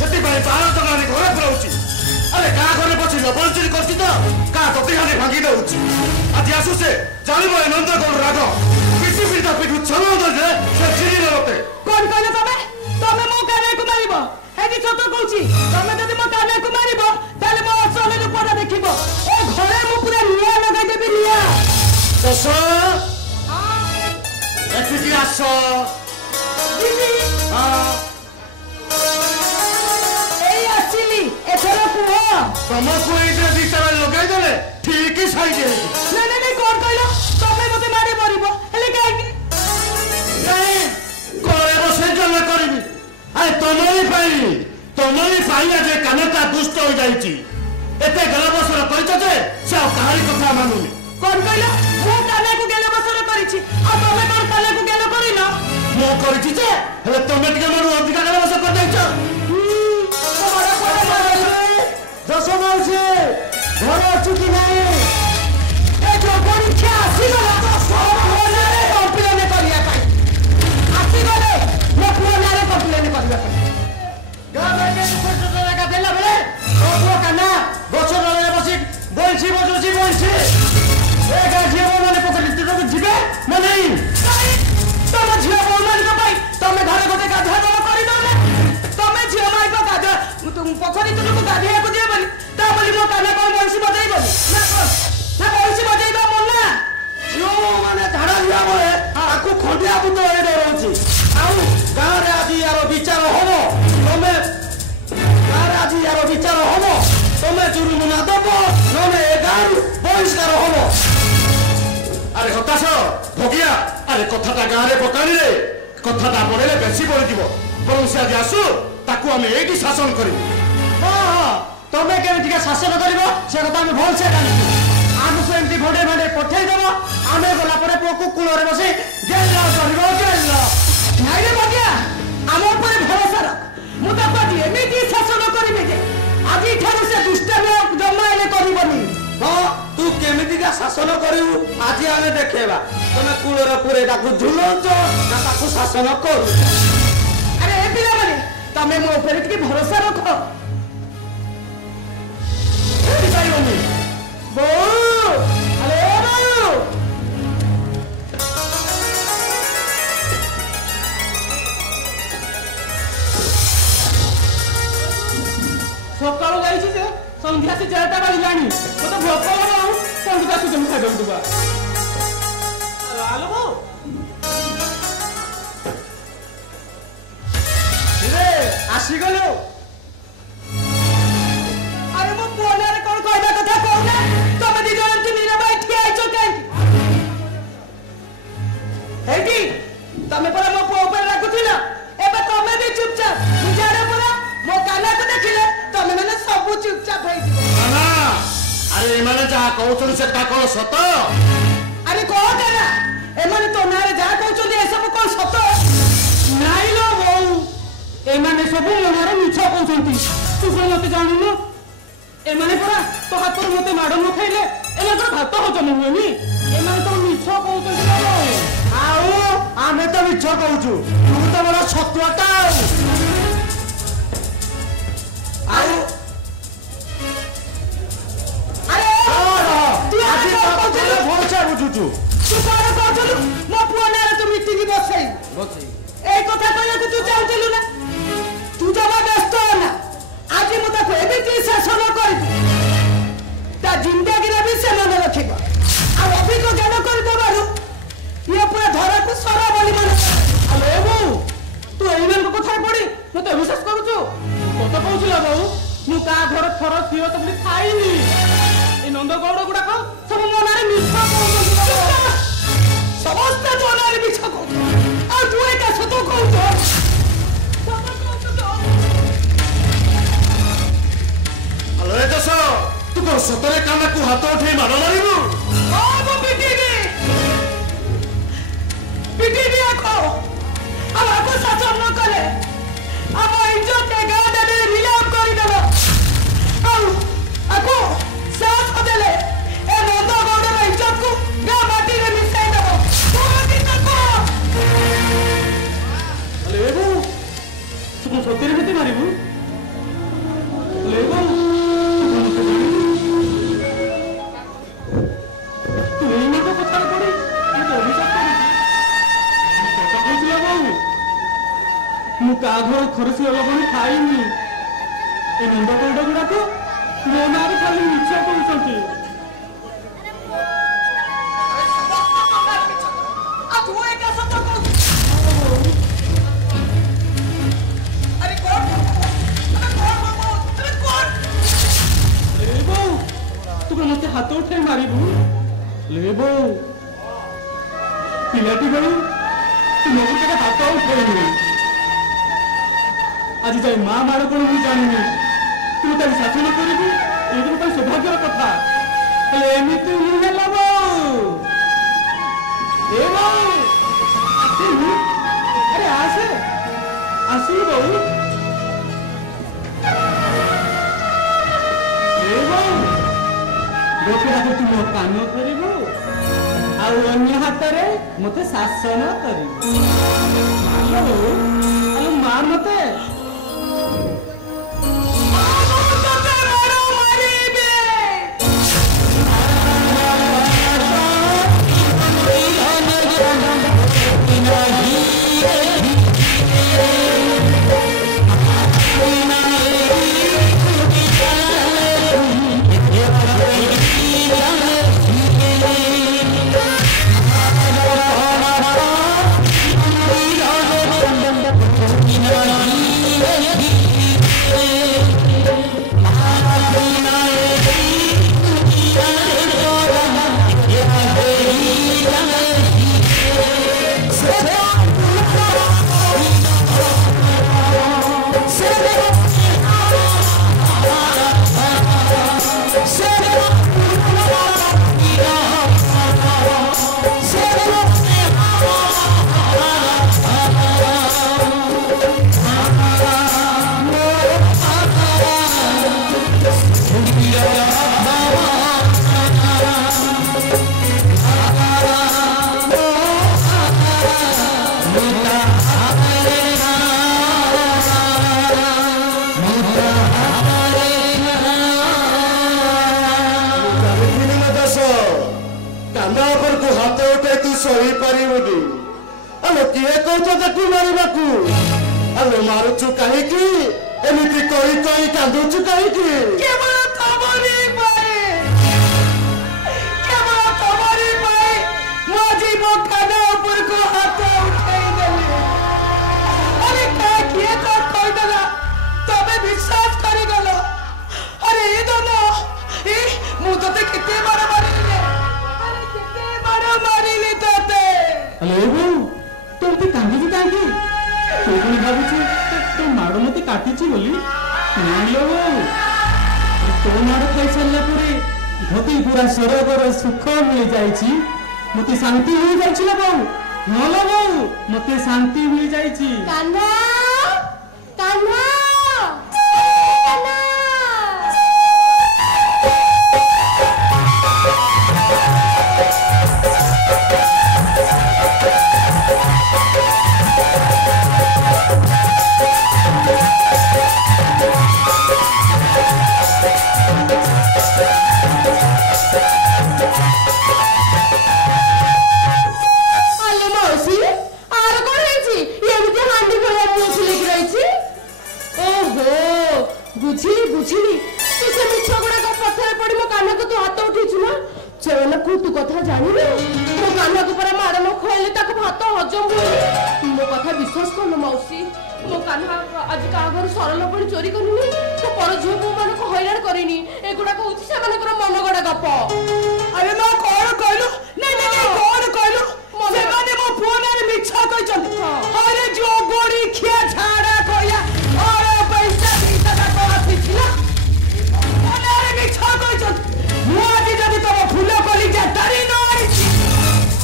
ସେଥିପାଇଁ ବାହାର ଟଙ୍କାରେ ଘରେ ପୁରାଉଛି। ଆରେ କାହା ଘରେ ପଛି ଲବଣଚୁରି କରୁଛି ତ କାହା ତତିହାରେ ଭାଙ୍ଗି ଦେଉଛି। ଆଜି ଆସୁ ସେ ଜାଣିବ ଏ ନନ୍ଦଗୋଳ ରାଗ ପିଠି ପିଠା ପିଠୁ ଛଲ ଯେ ସେ ଚିରିବ ମତେ। କଣ କହିଲ ତମେ? ତମେ ମୋ କାନାକୁ ମାରିବ? ଏଠି ସତ କହୁଛି ତମେ ଯଦି ମୋ କାନାକୁ ମାରିବ ତାହେଲେ ମୋ ଅସଲ ରୂପଟା ଦେଖିବ। ଏ ଘରେ ମୁଁ ପୁରା ନିଆଁ ଲଗାଇଦେବି ନିଆଁ। ଦଶ ଏଠିକି ଆସ। ଏଇ ଆସିଲି ଏଥର କୁହ। ତମକୁ ଏଇଥିରେ ଦିଟା ଲଗେଇଦେଲେ ଠିକ ସାଇଜ ହେଇଛି। ନାଇଁ କଣ କହିଲ? ତମେ ମତେ ମାରି ମରିବ ହେଲେ କାହିଁକି? ନାଇଁ କଳେ ବସେଇ ଜମା କରିବି। ଆରେ ତମରି ପାଇଁ ଆଜି କାନଟା ଦୁଷ୍ଟ ହୋଇଯାଇଛି। ଏତେ ଗେଲ ବସର କହିଛ ଯେ ସେ ଆଉ କାହାରି କଥା ମାନୁନି। କଣ କହିଲ? ମୁଁ କାନାକୁ ଗେଲ ବସର କରିଛି ଆଉ ତମେ କଣ କାନାକୁ ଗେଲ କରିନ? ମୁଁ କରିଛି ଯେ ହେଲେ ତମେ ଟିକେ ମୋର ଅଧିକା ଗେଲ ବସ କରିଦେଇଛ। ଯଶ ମାଉସୀ ଘରେ ଅଛୁ କି ନାହିଁ? ଏ ଯୋଉ ପରୀକ୍ଷା ଆସିଗଲା କମ୍ପ୍ଲେନ କରିବା ପାଇଁ ଆସିଗଲେ ମୋ ପୁଅ ନାଁରେ କମ୍ପ୍ଲେନ କରିବା ପାଇଁ। ଗାଧେଇଲା ବେଳେ ପୁଅ କାନା ଗଛ ତଳେ ବସି ବଇଛି ବସୁଛି ବଇଛି। ଏ ଗାଁ ଝିଅ ବୋଉମାନେ ପୋଖରୀ ଯିବେ ନା ନାଇଁ? ତମ ଝିଅ ବୋଉମାନଙ୍କ ପାଇଁ ତମେ ଘରେ ଗୋଟେ ଗାଧୁଆ ଦଳ କରିଦଉନା। ତମେ ଝିଅ ମାଇକ ଗାଧୁଆ ପୋଖରୀ ତୁମକୁ ଗାଧେଇବାକୁ ଦିଅ ବୋଲି ତା ବୋଲି ମୋ କାନା କଣ ବଂଶୀ ବଜେଇବନି ନା ବଂଶୀ ବଜେଇବା ମନା। ଯୋଉମାନେ ଝାଡ଼ା ଯିବା ବେଳେ ତାକୁ ଖଣ୍ଡିଆ ବୁତ ହେଇ ଡରଉଛି। ଆଉ ଗାଁରେ ଆଜି ୟାର ବିଚାର ହବ। ତମେ ଜୁରୁମନା ଦବ ନହେଲେ ଏ ଗାଁରୁ ବହିଷ୍କାର ହବ। ଆରେ ହତାଶ ଭଗିଆ ଆରେ କଥାଟା ଗାଁରେ ପକାଣିରେ କଥାଟା ପଳେଇଲେ ବେଶୀ ବଳିଯିବ। ବରଂ ସେ ଆଜି ଆସୁ ତାକୁ ଆମେ ଏଇଠି ଶାସନ କରିବୁ। ହଁ ତମେ କେମିତିକା ଶାସନ କରିବ ସେ କଥା ଆମେ ଭଲସେ ଜାଣିଛୁ। ଆମକୁ ଏମିତି ଭଣ୍ଡେ ଭଣ୍ଡେ ପଠେଇଦବ ଆମେ ଗଲା ପରେ ପୁଅକୁ କୂଳରେ ବସି ଗେଲ କରିବ ଗେଲ। ନାଇରେ ଭଗିଆ ଆମ ଉପରେ ଭରସା ରଖ। ମୁଁ ତାକୁ ଆଜି ଏମିତି ଶାସନ କରିବି ଯେ ଆଜିଠାରୁ ସେ ଦୁଷ୍ଟାମି ଜମା ହେଲେ କରିବନି। ହଁ ତୁ କେମିତିକା ଶାସନ କରିବୁ ଆଜି ଆମେ ଦେଖେଇବା। ତମେ କୂଳର ପୁରେ ତାକୁ ଝୁଲଉଛ ନା ତାକୁ ଶାସନ କରୁଛ? ଆରେ ଏ ପିଲାମାନେ ତମେ ମୋ ଉପରେ ଟିକେ ଭରସା ରଖ। ପାରିବନି ବୋଉ ଆରେ ବୋଉ ସକାଳୁ ଯାଇଛି ଯେ ସନ୍ଧ୍ୟା ସେ 4ଟା ବାଜିଲାଣି। ମତେ ଭୋକ ଆଉ କଣ ସୁଯୋଗ ଖାଇବାକୁ ଦେବା। ଆଲୋ ବୋଉ ଆସିଗଲୁ। ଆରେ ମୋ ପୁଅ ନାଁରେ କଣ କହିବା କଥା କହୁନା। ତମେ ଦି ଜଣ ଏମିତି ନିରବ ହେଇ ଠିଆ ହେଇଛ କାହିଁକି? ହେଇଟି ତମେ ପରା ମୋ ପୁଅ ଉପରେ ରାଗୁଥିଲ। ଏବେ ତମେ ବି ଚୁପଚାପ ବୁଝାରେ ପରା ମୋ କାନାକୁ ଦେଖିଲେ ତମେ ମାନେ ସବୁ ଚୁପଚାପ ହେଇଯିବ। ଆରେ ଏମାନେ ଯାହା କହୁଛନ୍ତି ସେଟା କଣ ସତ? ଆରେ କଣ କାନା ଏମାନେ ତୋ ନାଁରେ ଯାହା କହୁଛନ୍ତି ଏସବୁ କଣ ସତ? ନାଇଁ ଲୋ ବୋଉ ଏମାନେ ସବୁ ମୋ ନାଁରେ ମିଛ କହୁଛନ୍ତି। ତୁ କଣ ମତେ ଜାଣୁନୁ? ଏମାନେ ପରା ତୋ ହାତରୁ ମତେ ମାଡ଼ ନ ଖାଇଲେ ଏମାନଙ୍କର ଭାତ ହଜମ ହୁଏନି। ଏମାନେ ତ ମିଛ କହୁଛନ୍ତି। ଆଉ ଆମେ ତ ମିଛ କହୁଛୁ। ତୁ ତ ବଡ ଛତୁଆଟା। ଆଉ ଭଲସେ ବୁଝୁଛୁ। ତୁ କଣ କହୁଥିଲୁ? ମୋ ପୁଅ ନାଁରେ ତୁ ମିଟିଂ ବସେଇ ଏଇ କଥା କହିବାକୁ ତୁ ଚାହୁଁଥିଲୁ ନା? ତୁ ଜମା ବ୍ୟସ୍ତ ନା। ଆଜି ମୁଁ ତାକୁ ଏମିତି ଶାସନ କରିବି ତା ଜିନ୍ଦଗିରେ ବି ସେ ମନେ ରଖିବ। ଆଉ ଅଧିକ ଜ୍ଞାନ କରିଦେବାରୁ ଇଏ ପୁରା ଧରାକୁ ସର ବୋଲି ମନେ। ଆଲୋ ବୋଉ ତୁ ଏଇମାନଙ୍କ କଥାରେ ପଡି ମତେ ବିଶ୍ୱାସ କରୁଛୁ? କତ କହୁଥିଲା ବୋଉ ମୁଁ କାହା ଘର ଥର ଥିବ ତ ବୋଲି ଖାଇନି। এই নন্দগৌড় গুড়াক সব ମୋ ନାଁରେ ମିଛ କହୁଛନ୍ତି। ସମସ୍ତେ ତୋ ନାଁରେ ମିଛ କହୁଛନ୍ତି ଆଉ ତୁ ଏକା ସତ କହୁଛ। ଆଲୋ ଏ ଦୋଷ ତୁ କଣ ସତରେ କାନାକୁ ହାତ ଉଠେଇ ମାଡ଼ ମାରିବୁ? ମୁଁ ପିଟିବି ଆକୁ ଆଉ ଆକୁ ଶାସନ ନ କଲେ ଆମ ଇଜ୍ଜତ ଏ ଗାଁ ଦେବେ ନିଲାମ କରିଦେବ। ଆଉ ଆକୁ ସାଥ ଦେଲେ ଏ ନନ୍ଦଗୌଡ଼ର ଇଜ୍ଜତକୁ ଗାଁ ମାଟିରେ ମିଶାଇ ଦେବ। ତୁ ସତରେ କେତେ ମାରିବୁ? घर खरसी लबणी खाइनी ए नंद कौड़ गुड़ाक मो ना खाली मिछ कहते मत हाथ उठे मारू ले बो पिलाटी बेलू तू मो के हाथ उठेनी आज जाए माँ मार कौन मुझे जानी तू तार शासन करू ये दिन सौभाग्यर कथा एमती नुहे बो अरे आसे आसू बो गोटे हाथ तू मो कान करू अन्य हाथ मत शासन कर माँ मत मारुचु कहीं एमती कही कही कांदुचु कहीं केवल तमरी पाए मजी मो कान ऊपर को हाथ उठाई देले अरे का किए तो कह देला तबे विश्वास करी गलो अरे ये दोनों ए मु तते किते बार मारिले अरे किते बार मारिले तते अरे वो तुम भी कांदी कांदी तू भावुछु तो माड़ मत काटी बोली तो माड़ खाई सारा मत पूरा स्वर्गर सुख मिल जाए मत शांति मिल जाए बो न बो मत शांति मिल जाए बुझिली तू से मिछ गुड़ा पत्थर पड़ी मो कान को तू हाथ उठीछु ना चल को तू कथा जानिले मो कान को पर मार न खोइले ताको भात हजम होई मो कथा विश्वास कर मौसी मो कान आज का घर सरल पड़ी चोरी करनी तो पर झियो को मन को हैरान करिनी एगुडा को उछि से मन कर मन गडा गप अरे मो कोन कहलु नहीं नहीं कोन कहलु से माने मो फोन रे मिछ कहचन अरे जो गोड़ी खिया झाड़ा कोया और पैसा भीतर का आथिला ओनारे मिछ कहचन मो आज जदी तम फूल कली जा तरी न आई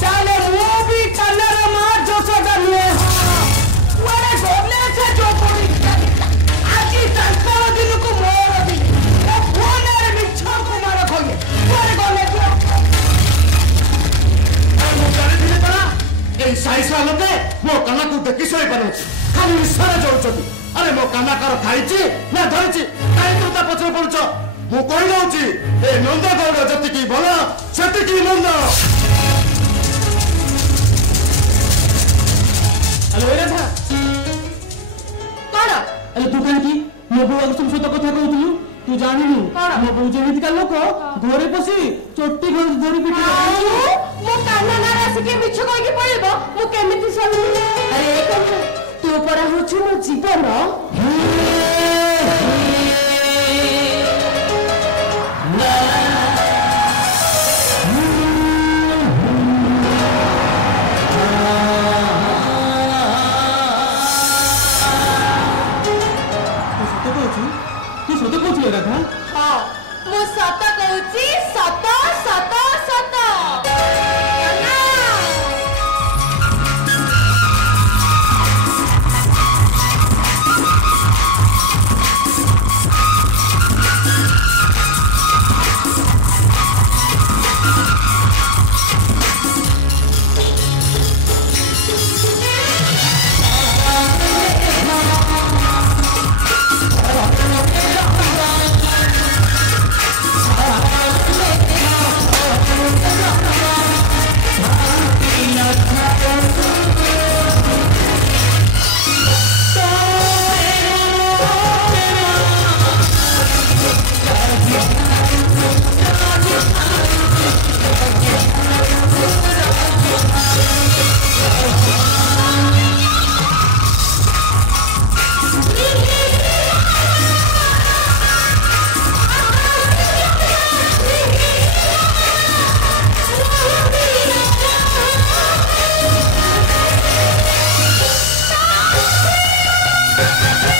चाले मो भी कलर मार जो सदा ले वाले गोले से जो गोड़ी आज संस्कार दिन को मोर दिन ओ फोन रे मिछ को मार खोए वाले गोले को मो जाने दिले तरा ए साइसा लोके मो काना को देखि सई पानु खाली इशारा जोउछती अरे मो काना कर खाइची ना धरची काई तू ता पछरे पड़छ मु कहि दउची ए नंद गौड़ जति की भला सेति की नंद हेलो रे था अरे तू काहे की मो बुआ सब सत कथा कहतलु तू जानिनु कौन? मो बुआ जेमिति का लोक घरे पसी चोटी घर धरी पिटी मो काना ना रासी के मिछ कहि के पळिबो मु केमिति सनु अरे कम तू परा होछु मो जीवन तू सत कहतलु राधा हां मु सत कहूची सत सत सत Ha ha ha!